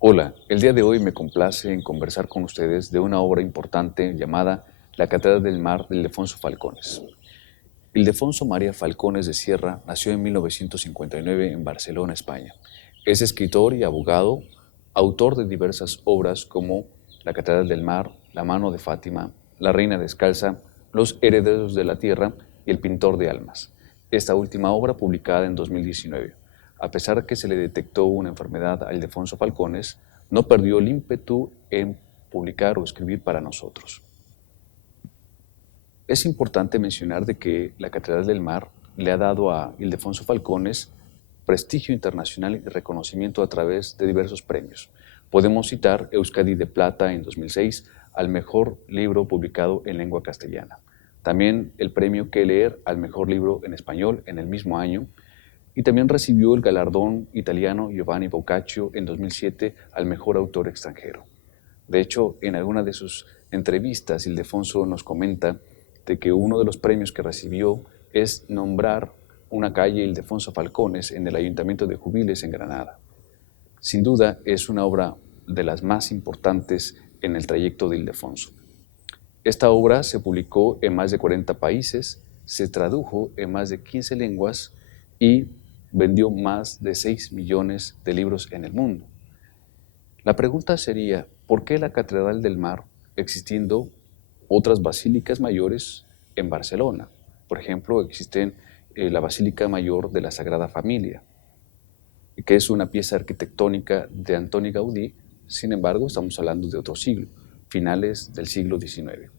Hola, el día de hoy me complace en conversar con ustedes de una obra importante llamada La Catedral del Mar de Ildefonso Falcones. Ildefonso María Falcones de Sierra nació en 1959 en Barcelona, España. Es escritor y abogado, autor de diversas obras como La Catedral del Mar, La Mano de Fátima, La Reina Descalza, Los Herederos de la Tierra y El Pintor de Almas. Esta última obra publicada en 2019. A pesar de que se le detectó una enfermedad a Ildefonso Falcones, no perdió el ímpetu en publicar o escribir para nosotros. Es importante mencionar de que la Catedral del Mar le ha dado a Ildefonso Falcones prestigio internacional y reconocimiento a través de diversos premios. Podemos citar Euskadi de Plata en 2006 al mejor libro publicado en lengua castellana. También el premio Que Leer al mejor libro en español en el mismo año. Y también recibió el galardón italiano Giovanni Boccaccio en 2007 al mejor autor extranjero. De hecho, en alguna de sus entrevistas, Ildefonso nos comenta de que uno de los premios que recibió es nombrar una calle Ildefonso Falcones en el Ayuntamiento de Jubiles en Granada. Sin duda, es una obra de las más importantes en el trayecto de Ildefonso. Esta obra se publicó en más de 40 países, se tradujo en más de 15 lenguas y vendió más de 6 millones de libros en el mundo. La pregunta sería, ¿por qué la Catedral del Mar, existiendo otras basílicas mayores en Barcelona? Por ejemplo, existe la Basílica Mayor de la Sagrada Familia, que es una pieza arquitectónica de Antoni Gaudí. Sin embargo, estamos hablando de otro siglo, finales del siglo XIX.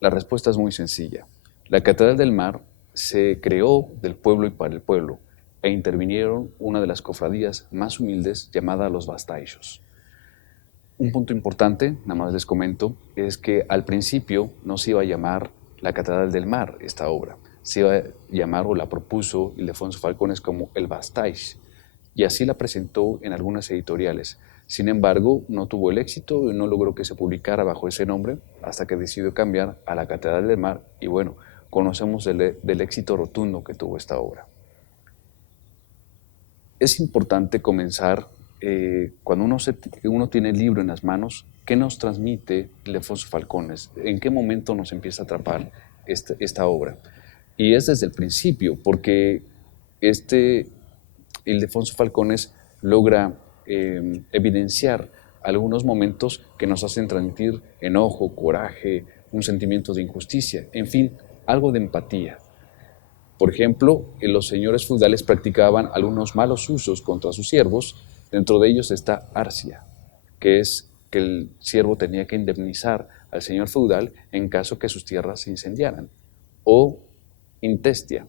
La respuesta es muy sencilla. La Catedral del Mar se creó del pueblo y para el pueblo, e intervinieron una de las cofradías más humildes llamada los Bastaixos. Un punto importante, nada más les comento, es que al principio no se iba a llamar la Catedral del Mar esta obra, se iba a llamar o la propuso Ildefonso Falcones como el Bastaix, y así la presentó en algunas editoriales. Sin embargo, no tuvo el éxito y no logró que se publicara bajo ese nombre hasta que decidió cambiar a la Catedral del Mar y bueno, conocemos del éxito rotundo que tuvo esta obra. Es importante comenzar cuando uno tiene el libro en las manos, ¿qué nos transmite Ildefonso Falcones? ¿En qué momento nos empieza a atrapar esta obra? Y es desde el principio, porque Ildefonso Falcones logra evidenciar algunos momentos que nos hacen transmitir enojo, coraje, un sentimiento de injusticia, en fin, algo de empatía. Por ejemplo, los señores feudales practicaban algunos malos usos contra sus siervos. Dentro de ellos está arcia, que es que el siervo tenía que indemnizar al señor feudal en caso que sus tierras se incendiaran. O intestia,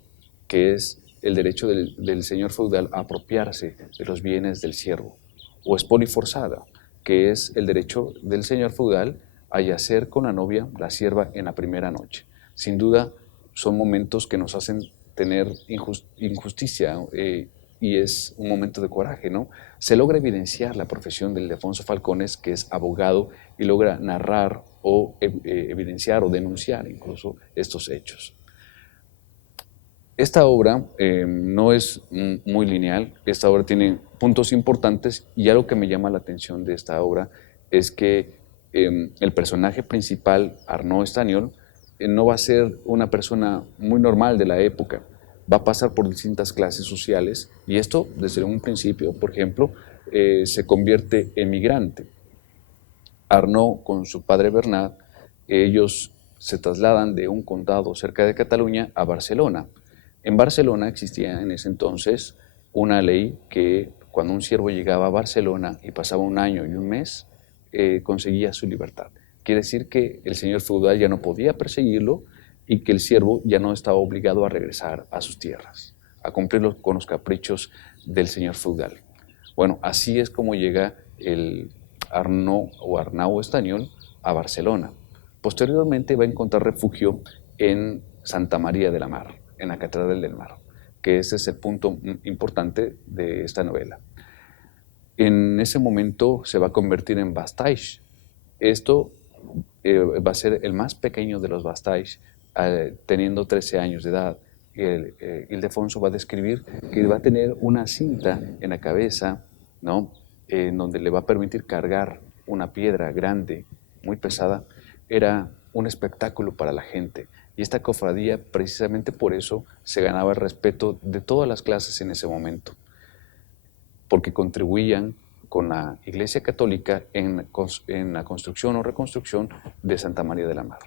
que es el derecho del señor feudal a apropiarse de los bienes del siervo. O espolio forzada, que es el derecho del señor feudal a yacer con la novia, la sierva, en la primera noche. Sin duda, son momentos que nos hacen tener injusticia y es un momento de coraje, ¿no? Se logra evidenciar la profesión de Ildefonso Falcones, que es abogado, y logra narrar o evidenciar o denunciar incluso estos hechos. Esta obra no es muy lineal, esta obra tiene puntos importantes y algo que me llama la atención de esta obra es que el personaje principal, Arnaud Estanyol, no va a ser una persona muy normal de la época, va a pasar por distintas clases sociales y esto desde un principio, por ejemplo, se convierte en migrante. Arnaud con su padre Bernat, ellos se trasladan de un condado cerca de Cataluña a Barcelona. En Barcelona existía en ese entonces una ley que cuando un siervo llegaba a Barcelona y pasaba un año y un mes, conseguía su libertad. Quiere decir que el señor feudal ya no podía perseguirlo y que el siervo ya no estaba obligado a regresar a sus tierras, a cumplir con los caprichos del señor feudal. Bueno, así es como llega el Arnaud Estanyol a Barcelona. Posteriormente va a encontrar refugio en Santa María de la Mar, en la Catedral del Mar, que ese es el punto importante de esta novela. En ese momento se va a convertir en Bastaich. Esto va a ser el más pequeño de los Bastaich, teniendo 13 años de edad. Ildefonso va a describir que va a tener una cinta en la cabeza, ¿no? En donde le va a permitir cargar una piedra grande, muy pesada. Era un espectáculo para la gente. Y esta cofradía, precisamente por eso, se ganaba el respeto de todas las clases en ese momento, porque contribuían con la Iglesia Católica en la construcción o reconstrucción de Santa María de la Mar.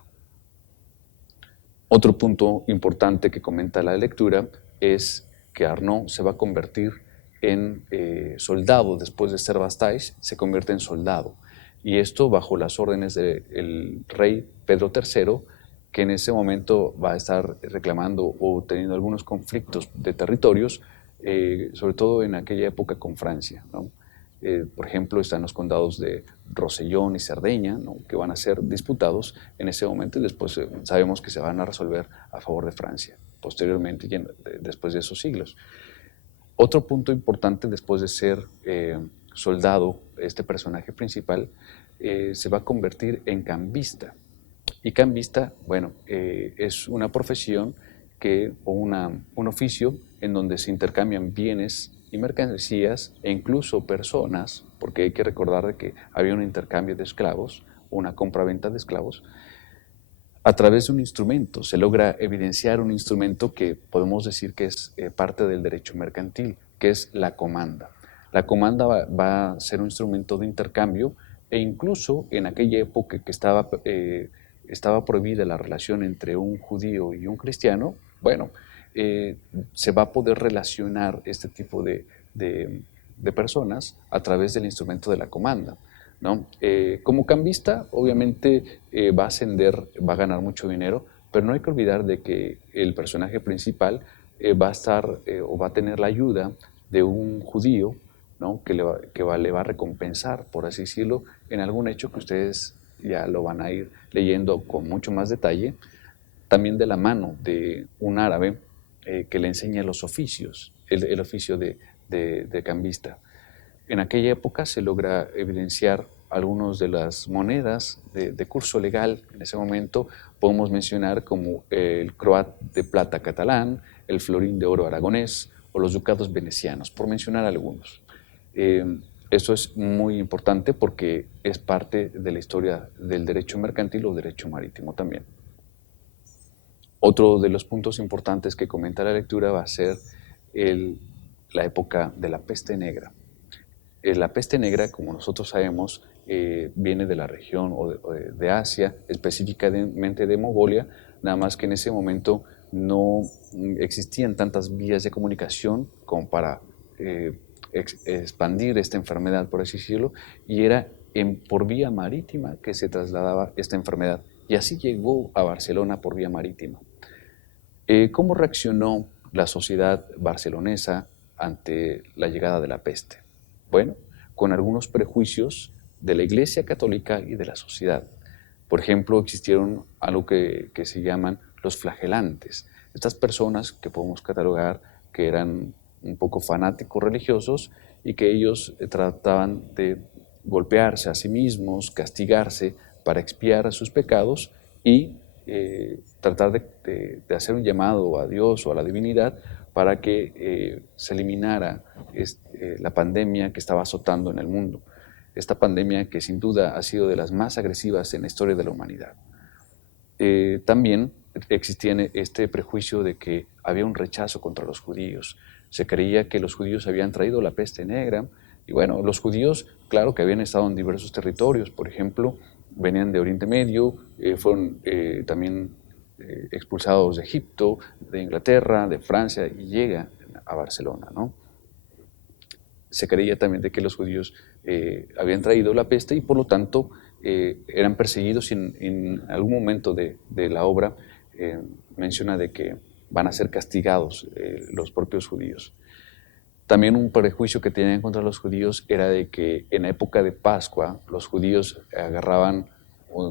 Otro punto importante que comenta la lectura es que Arnaud se va a convertir en soldado. Después de ser Bastaich, se convierte en soldado. Y esto bajo las órdenes del rey Pedro III, que en ese momento va a estar reclamando o teniendo algunos conflictos de territorios, sobre todo en aquella época con Francia, ¿no? Por ejemplo, están los condados de Rosellón y Cerdeña, ¿no? Que van a ser disputados en ese momento y después sabemos que se van a resolver a favor de Francia, posteriormente, después de esos siglos. Otro punto importante después de ser soldado, este personaje principal se va a convertir en cambista. Y cambista, bueno, es una profesión o un oficio en donde se intercambian bienes y mercancías e incluso personas, porque hay que recordar de que había un intercambio de esclavos, una compra-venta de esclavos, a través de un instrumento. Se logra evidenciar un instrumento que podemos decir que es parte del derecho mercantil, que es la comanda. La comanda va a ser un instrumento de intercambio e incluso en aquella época que estaba prohibida la relación entre un judío y un cristiano, bueno, se va a poder relacionar este tipo de personas a través del instrumento de la comanda, ¿no? Como cambista, obviamente va a ascender, va a ganar mucho dinero, pero no hay que olvidar de que el personaje principal va a estar o va a tener la ayuda de un judío, ¿no? que le va a recompensar, por así decirlo, en algún hecho que ustedes ya lo van a ir leyendo con mucho más detalle, también de la mano de un árabe que le enseña los oficios, el oficio de cambista. En aquella época se logra evidenciar algunas de las monedas de curso legal. En ese momento podemos mencionar como el croat de plata catalán, el florín de oro aragonés o los ducados venecianos, por mencionar algunos. Eso es muy importante porque es parte de la historia del derecho mercantil o derecho marítimo también. Otro de los puntos importantes que comenta la lectura va a ser la época de la peste negra. La peste negra, como nosotros sabemos, viene de la región de Asia, específicamente de Mongolia, nada más que en ese momento no existían tantas vías de comunicación como para expandir esta enfermedad, por así decirlo, y era por vía marítima que se trasladaba esta enfermedad. Y así llegó a Barcelona por vía marítima. ¿Cómo reaccionó la sociedad barcelonesa ante la llegada de la peste? Bueno, con algunos prejuicios de la Iglesia Católica y de la sociedad. Por ejemplo, existieron algo que se llaman los flagelantes. Estas personas que podemos catalogar que eran un poco fanáticos religiosos y que ellos trataban de golpearse a sí mismos, castigarse para expiar sus pecados y tratar de hacer un llamado a Dios o a la divinidad para que se eliminara la pandemia que estaba azotando en el mundo. Esta pandemia que sin duda ha sido de las más agresivas en la historia de la humanidad. También existía este prejuicio de que había un rechazo contra los judíos. Se creía que los judíos habían traído la peste negra. Y bueno, los judíos, claro que habían estado en diversos territorios. Por ejemplo, venían de Oriente Medio, fueron también expulsados de Egipto, de Inglaterra, de Francia, y llega a Barcelona, ¿no? Se creía también de que los judíos habían traído la peste y por lo tanto eran perseguidos. En algún momento de la obra menciona de que van a ser castigados los propios judíos. También un prejuicio que tenían contra los judíos era de que en la época de Pascua los judíos agarraban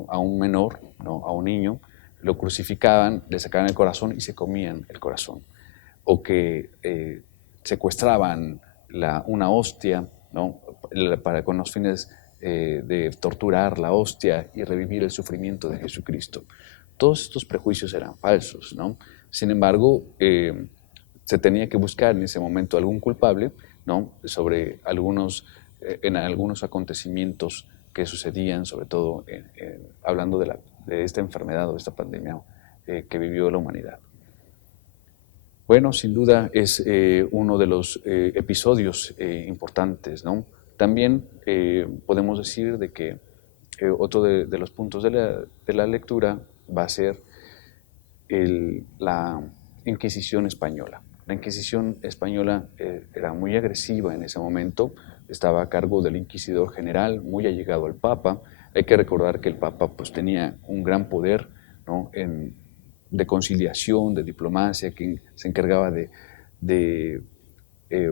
a un menor, ¿no? A un niño, lo crucificaban, le sacaban el corazón y se comían el corazón. o que secuestraban una hostia, ¿no? Con los fines de torturar la hostia y revivir el sufrimiento de Jesucristo. Todos estos prejuicios eran falsos, ¿no? Sin embargo, se tenía que buscar en ese momento algún culpable, ¿no? Sobre en algunos acontecimientos que sucedían, sobre todo hablando de esta enfermedad o esta pandemia que vivió la humanidad. Bueno, sin duda es uno de los episodios importantes, ¿no? También podemos decir de que otro de los puntos de la lectura va a ser la Inquisición española. La Inquisición española era muy agresiva en ese momento, estaba a cargo del inquisidor general, muy allegado al Papa. Hay que recordar que el Papa pues, tenía un gran poder, ¿no? De conciliación, de diplomacia, que se encargaba de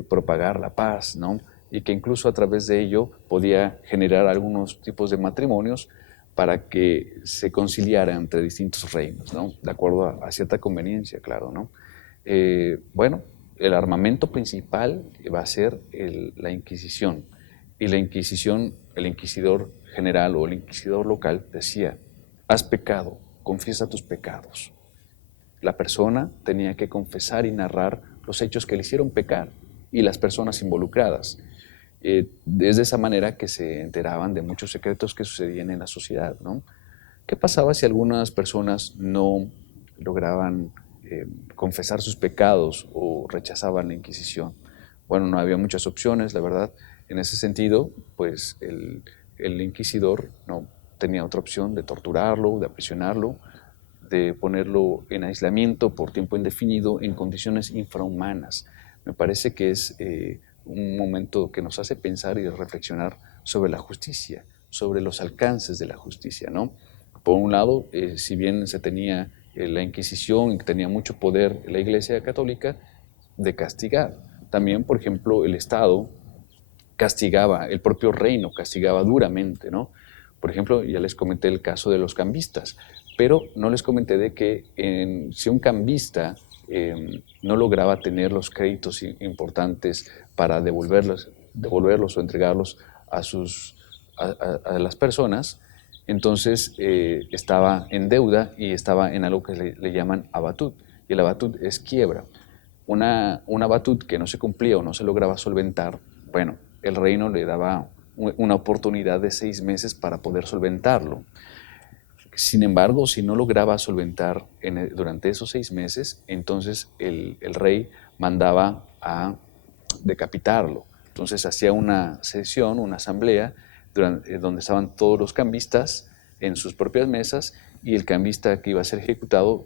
propagar la paz, ¿no? Y que incluso a través de ello podía generar algunos tipos de matrimonios para que se conciliara entre distintos reinos, ¿no? De acuerdo a cierta conveniencia, claro, ¿no? Bueno, el armamento principal va a ser la Inquisición. Y la Inquisición, el inquisidor general o el inquisidor local decía, has pecado, confiesa tus pecados. La persona tenía que confesar y narrar los hechos que le hicieron pecar y las personas involucradas. Es de esa manera que se enteraban de muchos secretos que sucedían en la sociedad, ¿no? ¿Qué pasaba si algunas personas no lograban confesar sus pecados o rechazaban la Inquisición? Bueno, no había muchas opciones, la verdad. En ese sentido, pues el inquisidor no tenía otra opción de torturarlo, de aprisionarlo, de ponerlo en aislamiento por tiempo indefinido en condiciones infrahumanas. Me parece que es un momento que nos hace pensar y reflexionar sobre la justicia, sobre los alcances de la justicia, ¿no? Por un lado, si bien se tenía la Inquisición y tenía mucho poder la Iglesia Católica, de castigar. También, por ejemplo, el Estado castigaba, el propio reino castigaba duramente, ¿no? Por ejemplo, ya les comenté el caso de los cambistas, pero no les comenté de que si un cambista no lograba tener los créditos importantes para devolverlos o entregarlos a las personas, entonces estaba en deuda y estaba en algo que le llaman abatut. Y el abatut es quiebra. Un abatut que no se cumplía o no se lograba solventar, bueno, el reino le daba una oportunidad de 6 meses para poder solventarlo. Sin embargo, si no lograba solventar durante esos 6 meses, entonces el rey mandaba a decapitarlo. Entonces hacía una sesión, una asamblea, donde estaban todos los cambistas en sus propias mesas y el cambista que iba a ser ejecutado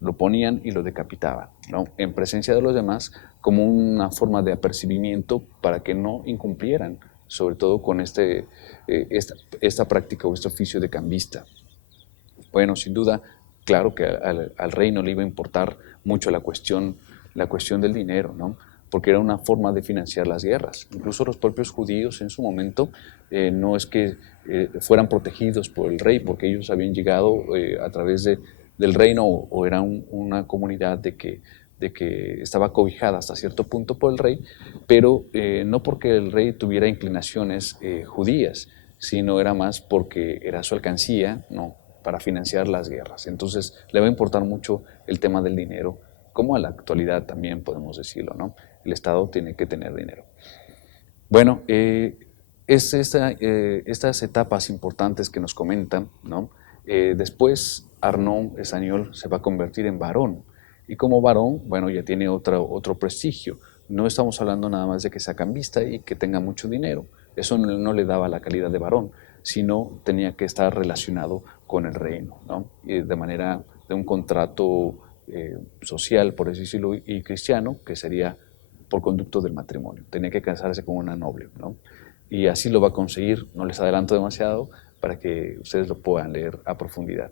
lo ponían y lo decapitaban, ¿no? En presencia de los demás, como una forma de apercibimiento para que no incumplieran, sobre todo con esta práctica o este oficio de cambista. Bueno, sin duda, claro que al rey no le iba a importar mucho la cuestión del dinero, ¿no? Porque era una forma de financiar las guerras. Incluso los propios judíos en su momento no es que fueran protegidos por el rey, porque ellos habían llegado a través del reino o eran una comunidad de que estaba cobijada hasta cierto punto por el rey, pero no porque el rey tuviera inclinaciones judías, sino era más porque era su alcancía, ¿no?, para financiar las guerras. Entonces le va a importar mucho el tema del dinero, como a la actualidad también podemos decirlo, ¿no? El Estado tiene que tener dinero. Bueno, estas etapas importantes que nos comentan, ¿no? Después Arnaud Español se va a convertir en varón, y como varón, bueno, ya tiene otro prestigio. No estamos hablando nada más de que sea cambista y que tenga mucho dinero. Eso no le daba la calidad de varón, sino tenía que estar relacionado con el reino, ¿no? Y de manera de un contrato social, por así decirlo, y cristiano, que sería por conducto del matrimonio. Tenía que casarse con una noble, ¿no? Y así lo va a conseguir. No les adelanto demasiado para que ustedes lo puedan leer a profundidad.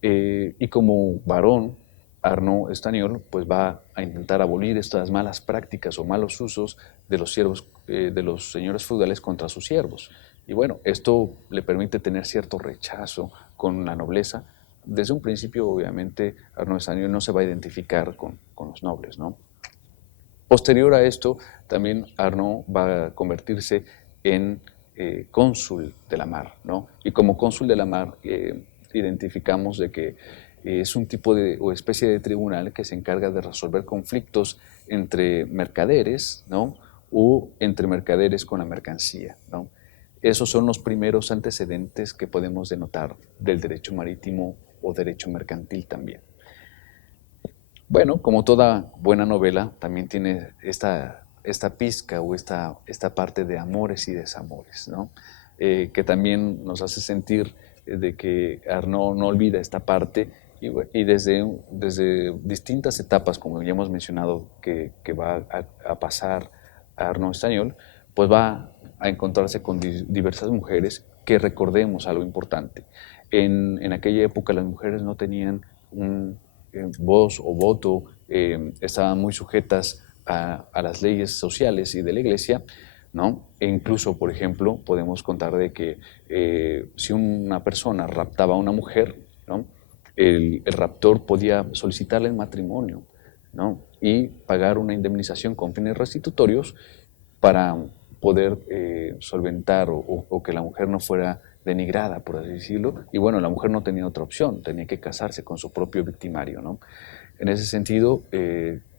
Y como varón, Arnaud Estaniol pues va a intentar abolir estas malas prácticas o malos usos de los siervos, de los señores feudales contra sus siervos. Y bueno, esto le permite tener cierto rechazo con la nobleza. Desde un principio, obviamente, Arnaud Estaniol no se va a identificar con los nobles, ¿no? Posterior a esto, también Arnaud va a convertirse en cónsul de la mar, ¿no? Y como cónsul de la mar identificamos de que es un tipo de o especie de tribunal que se encarga de resolver conflictos entre mercaderes, ¿no? O entre mercaderes con la mercancía, ¿no? Esos son los primeros antecedentes que podemos denotar del derecho marítimo o derecho mercantil también. Bueno, como toda buena novela, también tiene esta pizca o esta parte de amores y desamores, ¿no? Que también nos hace sentir de que Arnaud no olvida esta parte y desde distintas etapas, como ya hemos mencionado, que va a pasar a Arnaud Estañol, pues va a encontrarse con diversas mujeres que recordemos algo importante. En aquella época las mujeres no tenían un voz o voto, estaban muy sujetas a las leyes sociales y de la iglesia, ¿no? E incluso, por ejemplo, podemos contar de que si una persona raptaba a una mujer, ¿no? El raptor podía solicitarle el matrimonio, ¿no? Y pagar una indemnización con fines restitutorios para poder solventar o que la mujer no fuera denigrada, por así decirlo. Y bueno, la mujer no tenía otra opción, tenía que casarse con su propio victimario, ¿no? En ese sentido,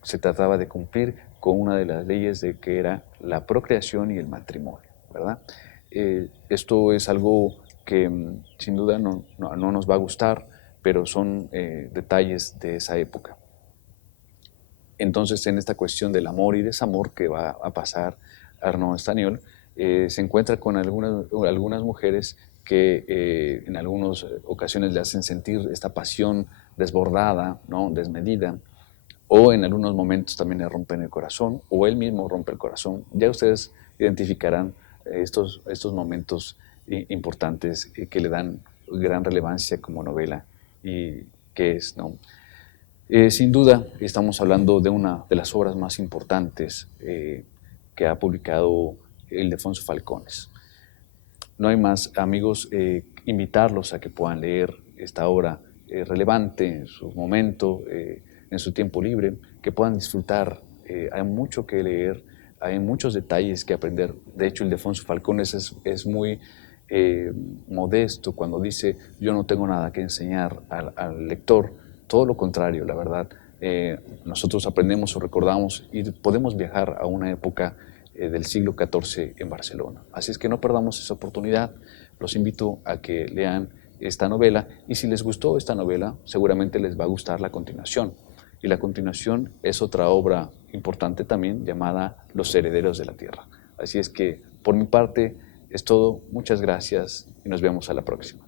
se trataba de cumplir con una de las leyes de que era la procreación y el matrimonio, ¿verdad? Esto es algo que sin duda no nos va a gustar, pero son detalles de esa época. Entonces, en esta cuestión del amor y desamor que va a pasar Arnaud Estañol, se encuentra con algunas mujeres que en algunas ocasiones le hacen sentir esta pasión desbordada, ¿no? Desmedida, o en algunos momentos también le rompen el corazón, o él mismo rompe el corazón. Ya ustedes identificarán estos momentos importantes que le dan gran relevancia como novela y que es, ¿no? Sin duda, estamos hablando de una de las obras más importantes que ha publicado Ildefonso Falcones. No hay más, amigos, invitarlos a que puedan leer esta obra relevante en su momento, en su tiempo libre, que puedan disfrutar. Hay mucho que leer, hay muchos detalles que aprender. De hecho, Ildefonso Falcones es muy modesto cuando dice: yo no tengo nada que enseñar al lector. Todo lo contrario, la verdad. Nosotros aprendemos o recordamos y podemos viajar a una época del siglo XIV en Barcelona. Así es que no perdamos esa oportunidad. Los invito a que lean esta novela y si les gustó esta novela, seguramente les va a gustar la continuación. Y la continuación es otra obra importante también llamada Los Herederos de la Tierra. Así es que por mi parte es todo. Muchas gracias y nos vemos a la próxima.